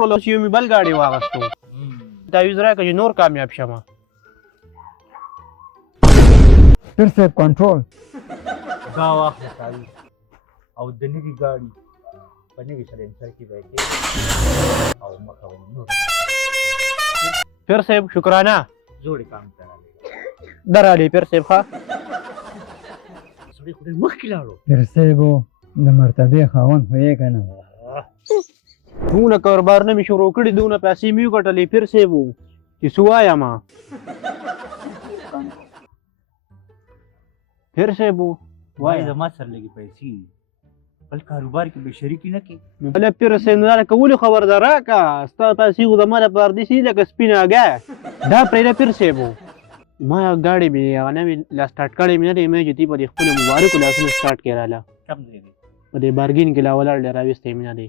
ولو چې مې بل ګاډي واغستو تعویض راکړه چې نور کامیاب شمه. پیر صاحب کنټرول دا واخله تعویض او د نوي ګاډي په نوي سلنسر کې به یې او مخه ونې نور پیر صاحب شکرانه زوړې کام ته راغلی درالې پیر صاحب ښه سړی خو ډېر مخکې لاړو. پیر صاحب د مرتبې خاوند خو یې که نه دونه کاروبار نه مې شروع کړي دونه پیسې مې وګټلې پیر صاحب چې څه وایم پیر صاحب وایي زما سره لږې پیسې دي بل کاروبار کې به شریکې نه کړې بله پیر صاحب نو دا ولې خبردار راکړه ستا پیسې خو زما لپاره داسې لکه سپینه هګۍ دا پرېږده پیر صاحب ما ګاډي مې هغه نوې لا سټارټ کړې مې نه دی مې چې تی په دې خپلو مبارکو لاسونو سټارټ کړې راله کم ځای دی په دې بارګین کې لا ولاړ دی راویستی مې نه دی